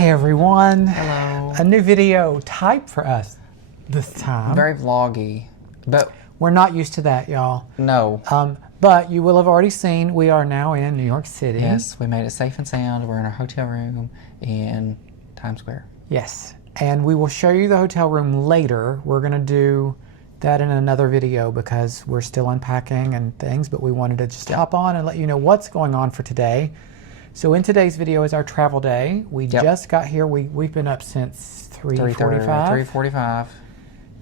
Hey everyone. Hello. A new video type for us this time. Very vloggy, but we're not used to that, y'all. no. But you will have already seen we are now in New York City. Yes, we made it safe and sound. We're in our hotel room in Times Square. Yes, and we will show you the hotel room later. We're gonna do that in another video because we're still unpacking and things, but we wanted to just hop on and let you know what's going on for today. So in today's video is our travel day. We just got here. We've been up since 3:45. 3:45.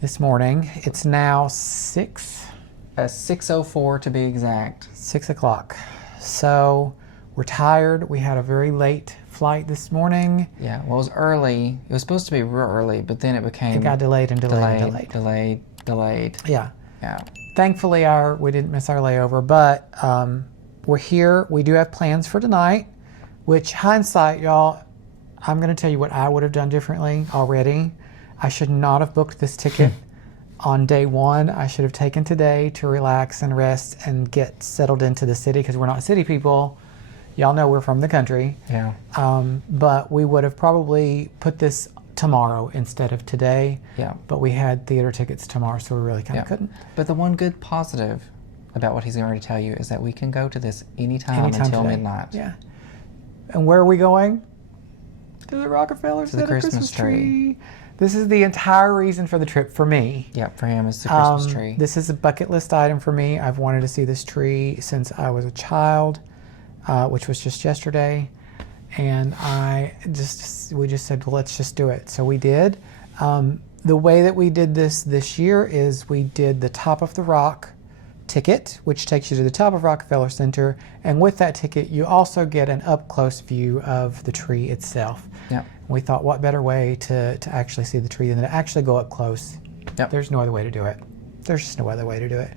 This morning. It's now 6:04 to be exact. 6 o'clock. So we're tired. We had a very late flight this morning. Yeah, well, it was early. It was supposed to be real early, but then it became... It got delayed and delayed and delayed. Yeah. Yeah. Thankfully, we didn't miss our layover, but we're here. We do have plans for tonight, which hindsight, y'all, I'm going to tell you what I would have done differently already. I should not have booked this ticket on day one. I should have taken today to relax and rest and get settled into the city because we're not city people. Y'all know we're from the country. Yeah. But we would have probably put this tomorrow instead of today. Yeah. But we had theater tickets tomorrow, so we really kind of couldn't. But the one good positive about what he's going to tell you is that we can go to this anytime until today. midnight. Yeah. And where are we going? To the Rockefeller Center Christmas Tree. This is the entire reason for the trip for me. Yeah, for him it's the Christmas tree. This is a bucket list item for me. I've wanted to see this tree since I was a child, which was just yesterday. And we just said, well, let's just do it. So we did. The way that we did this year is we did the Top of the Rock ticket, which takes you to the top of Rockefeller Center. And with that ticket, you also get an up-close view of the tree itself. Yeah. We thought, what better way to actually see the tree than to actually go up close? Yep. There's no other way to do it. There's just no other way to do it.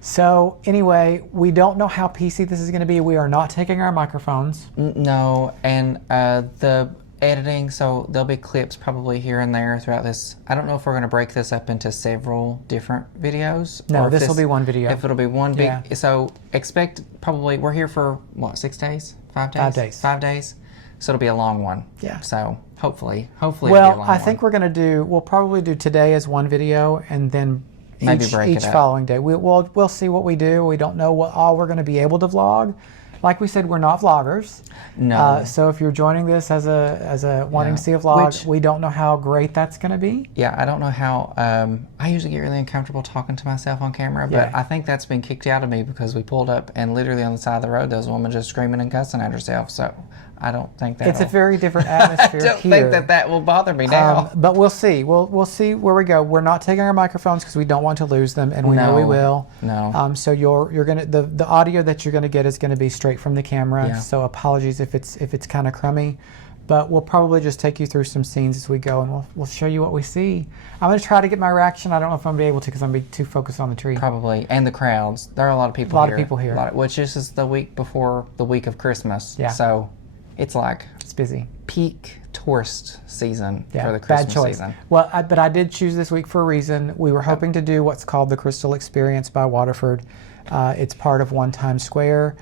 So anyway, we don't know how PC this is going to be. We are not taking our microphones. No, and the editing, so there'll be clips probably here and there throughout this. I don't know if we're going to break this up into several different videos. No, this will be one video. If it'll be one big, Yeah. so expect probably, we're here for what, 6 days? 5 days? 5 days. 5 days. So it'll be a long one. Yeah. So hopefully it'll be a long one. I think we'll probably do today as one video and then Maybe break it each up. following day. We'll see what we do. We don't know what all we're going to be able to vlog. Like we said, we're not vloggers. No. So if you're joining this as a wanting to see a vlog, we don't know how great that's going to be. Yeah, I don't know how. I usually get really uncomfortable talking to myself on camera, but I think that's been kicked out of me because we pulled up and literally on the side of the road, there was a woman just screaming and cussing at herself. So I don't think that it's a very different atmosphere I don't here. think that will bother me now. But we'll see. We'll see where we go. We're not taking our microphones because we don't want to lose them, and we know we will. No. So you're gonna the audio that you're gonna get is gonna be straight from the camera. Yeah. So apologies if it's kind of crummy, but we'll probably just take you through some scenes as we go, and we'll show you what we see. I'm gonna try to get my reaction. I don't know if I'm gonna be able to because I'm gonna be too focused on the tree. Probably, and the crowds. There are a lot of people. A lot of people here. Which this is the week before the week of Christmas. Yeah. So it's like It's busy. peak tourist season for the bad Christmas choice. season. Well, but I did choose this week for a reason. We were hoping to do what's called the Crystal Experience by Waterford. It's part of One Times Square,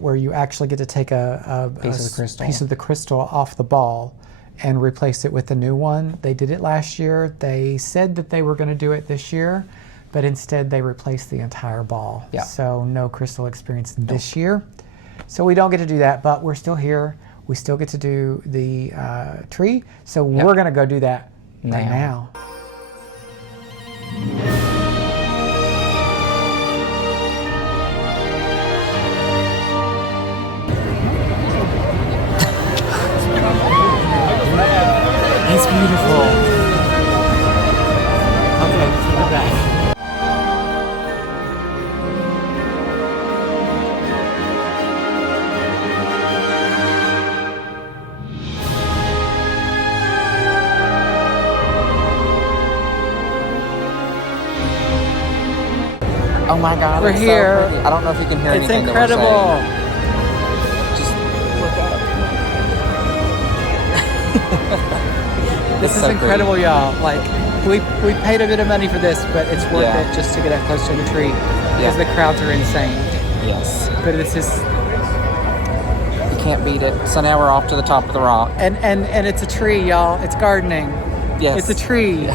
where you actually get to take a piece of the crystal off the ball and replace it with a new one. They did it last year. They said that they were going to do it this year, but instead they replaced the entire ball. Yeah. So no Crystal Experience this year. So we don't get to do that, but we're still here. We still get to do the tree. So we're going to go do that right now. It's beautiful. Okay, we're back. Oh my God, We're it's here. So pretty. I don't know if you can hear It's anything incredible. that we're saying. Just look up. This is so incredible, y'all. Like, we paid a bit of money for this, but it's worth Yeah. it just to get up close to the tree because the crowds are insane. Yes. But this is can't beat it. So now we're off to the top of the rock. And it's a tree, y'all. It's gardening. Yes. It's a tree.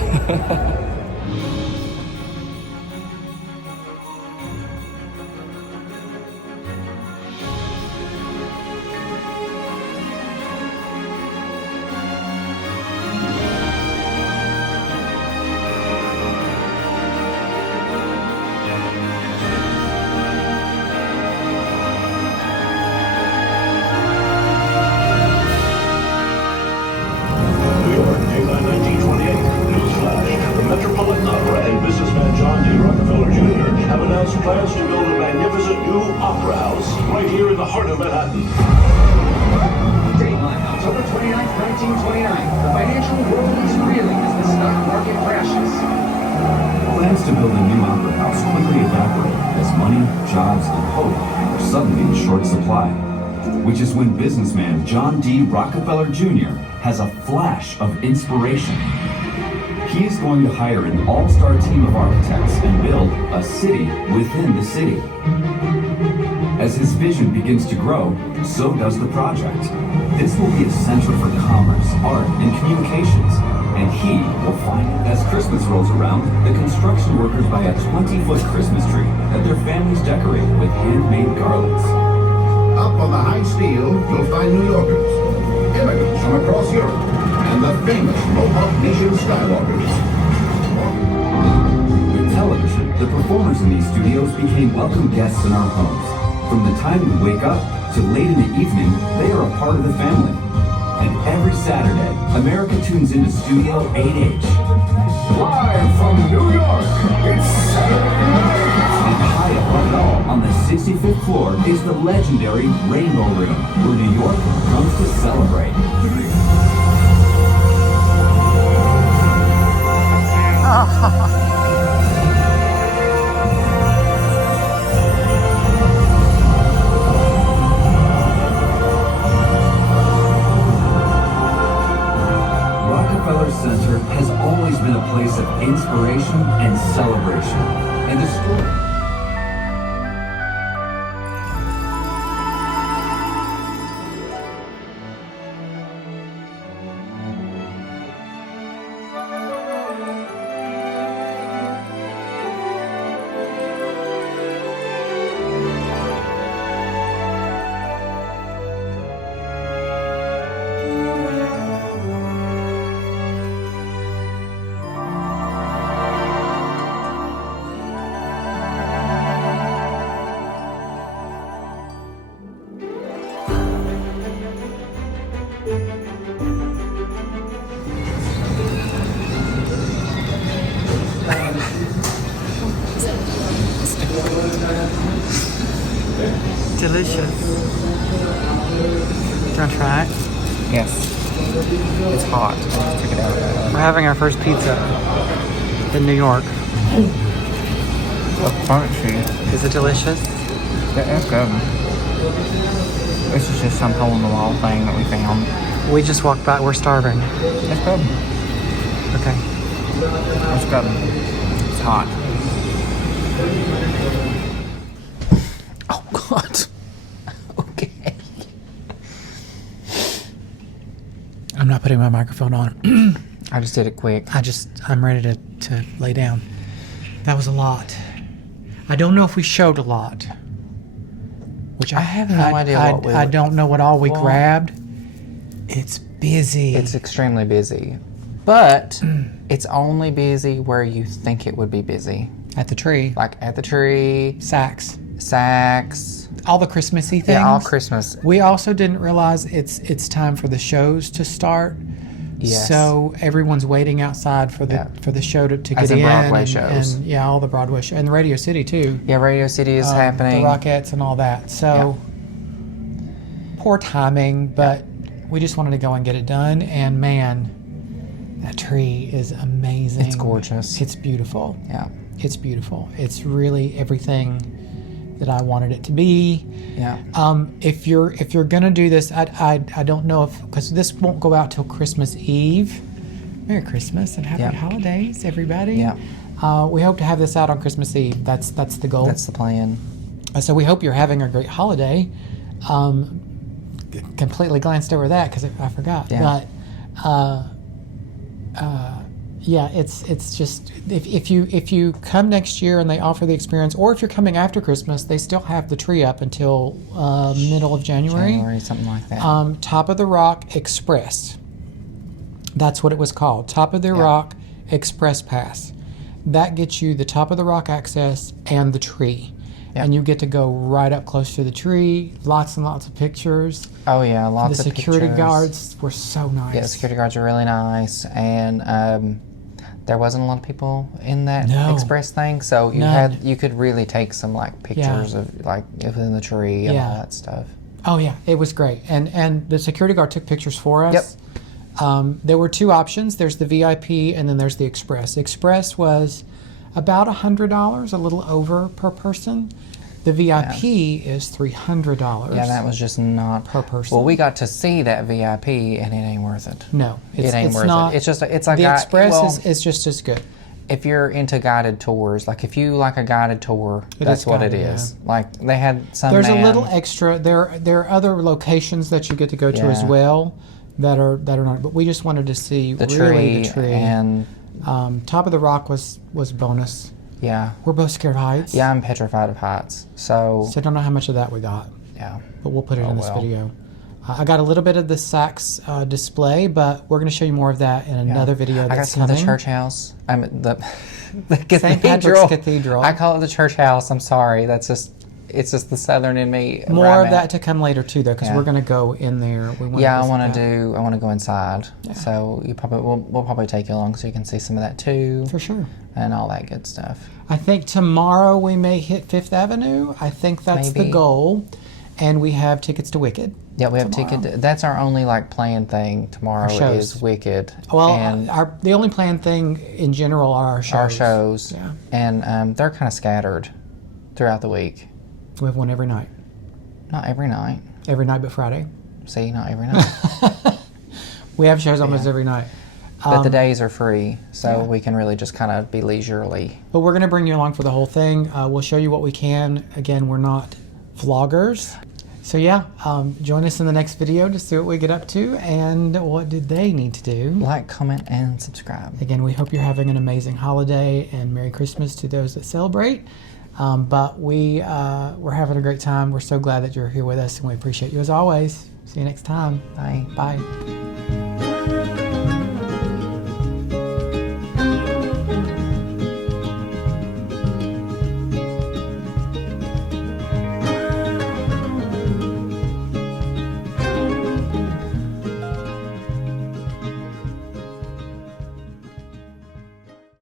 Plans to build a magnificent new opera house right here in the heart of Manhattan. Dateline, October 29th, 1929. The financial world is reeling as the stock market crashes. Plans to build a new opera house quickly evaporate as money, jobs, and hope are suddenly in short supply. Which is when businessman John D. Rockefeller Jr. has a flash of inspiration. He is going to hire an all-star team of architects and build a city within the city. As his vision begins to grow, so does the project. This will be a center for commerce, art, and communications. And he will find it. As Christmas rolls around, the construction workers buy a 20-foot Christmas tree that their families decorate with handmade garlands. Up on the high steel, you'll find New Yorkers, immigrants from across Europe, and the famous Mohawk Nation Skywalkers. With television, the performers in these studios became welcome guests in our homes. From the time we wake up to late in the evening, they are a part of the family. And every Saturday, America tunes into Studio 8H. Live from New York, it's Saturday night. And high above it all, on the 65th floor, is the legendary Rainbow Room, where New York comes to celebrate. Rockefeller Center has always been a place of inspiration and celebration, and a story. Delicious. Do you want to try it? Yes. It's hot. I just took it out. We're having our first pizza in New York. So crunchy. Is it delicious? Yeah, it's good. This is just some hole-in-the-wall thing that we found. We just walked by. We're starving. It's good. Okay. It's good. It's hot. Oh, God. Okay. I'm not putting my microphone on. I just did it quick. I'm ready to lay down. That was a lot. I don't know if we showed a lot. Which I have no idea what I don't know what all we Well, grabbed. It's busy. It's extremely busy. But it's only busy where you think it would be busy. at the tree. Like at the tree, Sacks. all the Christmassy things. Yeah, all Christmas. We also didn't realize it's time for the shows to start. Yes. So everyone's waiting outside for the show to get As in in. Broadway shows. And yeah, all the Broadway shows. And the Radio City too. Yeah, Radio City is happening. The Rockettes and all that. So poor timing, but we just wanted to go and get it done. And man, that tree is amazing. It's gorgeous. It's beautiful. Yeah. It's beautiful. It's really everything that I wanted it to be. Yeah. If you're gonna do this, I don't know if, because this won't go out till Christmas Eve. Merry Christmas and Happy Holidays, everybody. Yeah. We hope to have this out on Christmas Eve. That's the goal. That's the plan. So we hope you're having a great holiday. completely glanced over that because I forgot. Yeah. But yeah, it's just if you come next year and they offer the experience, or if you're coming after Christmas, they still have the tree up until middle of January. Something like that. Top of the Rock Express. That's what it was called. Top of the Rock Express Pass. That gets you the Top of the Rock access and the tree. And you get to go right up close to the tree. Lots and lots of pictures. Oh yeah, lots of The security pictures. guards were so nice. Yeah, the security guards are really nice, and there wasn't a lot of people in that express thing, so you could really take some like pictures of like within the tree and all that stuff. Oh yeah, it was great, and the security guard took pictures for us. Yep. There were two options. There's the VIP, and then there's the Express. Express was about $100, a little over per person. The VIP is $300. Yeah, that was just not per person. Well, we got to see that VIP, and it ain't worth it. No, it ain't worth not, it. It's like the Express is just as good. If you're into guided tours, like if you like a guided tour, that's what it is. Yeah. Like they had some. There's a little extra. There are other locations that you get to go to as well that are not. But we just wanted to see the tree and Top of the Rock was bonus. Yeah. We're both scared of heights. Yeah, I'm petrified of heights. So I don't know how much of that we got. Yeah. But we'll put it in this video. I got a little bit of the Saks display, but we're going to show you more of that in another video that's I got some of the church house. The St. Patrick's Cathedral. I call it the church house. I'm sorry. It's just the Southern in me. More of that to come later too, though, because we're going to go in there. I want to go inside. Yeah. So we'll probably take you along so you can see some of that too. For sure. And all that good stuff. I think tomorrow we may hit Fifth Avenue. I think that's the goal, and we have tickets to Wicked. Yeah, we have tickets. That's our only like planned thing tomorrow is Wicked. Well, the only planned thing in general are our shows. Our shows. Yeah. And they're kind of scattered throughout the week. We have one every night. Not every night. Every night but Friday. See, not every night. We have shows almost every night. But the days are free, so we can really just kind of be leisurely. But we're going to bring you along for the whole thing. We'll show you what we can. Again, we're not vloggers. So yeah, join us in the next video to see what we get up to and what do they need to do. Like, comment, and subscribe. Again, we hope you're having an amazing holiday and Merry Christmas to those that celebrate. But we're having a great time. We're so glad that you're here with us, and we appreciate you as always. See you next time. Bye. Bye.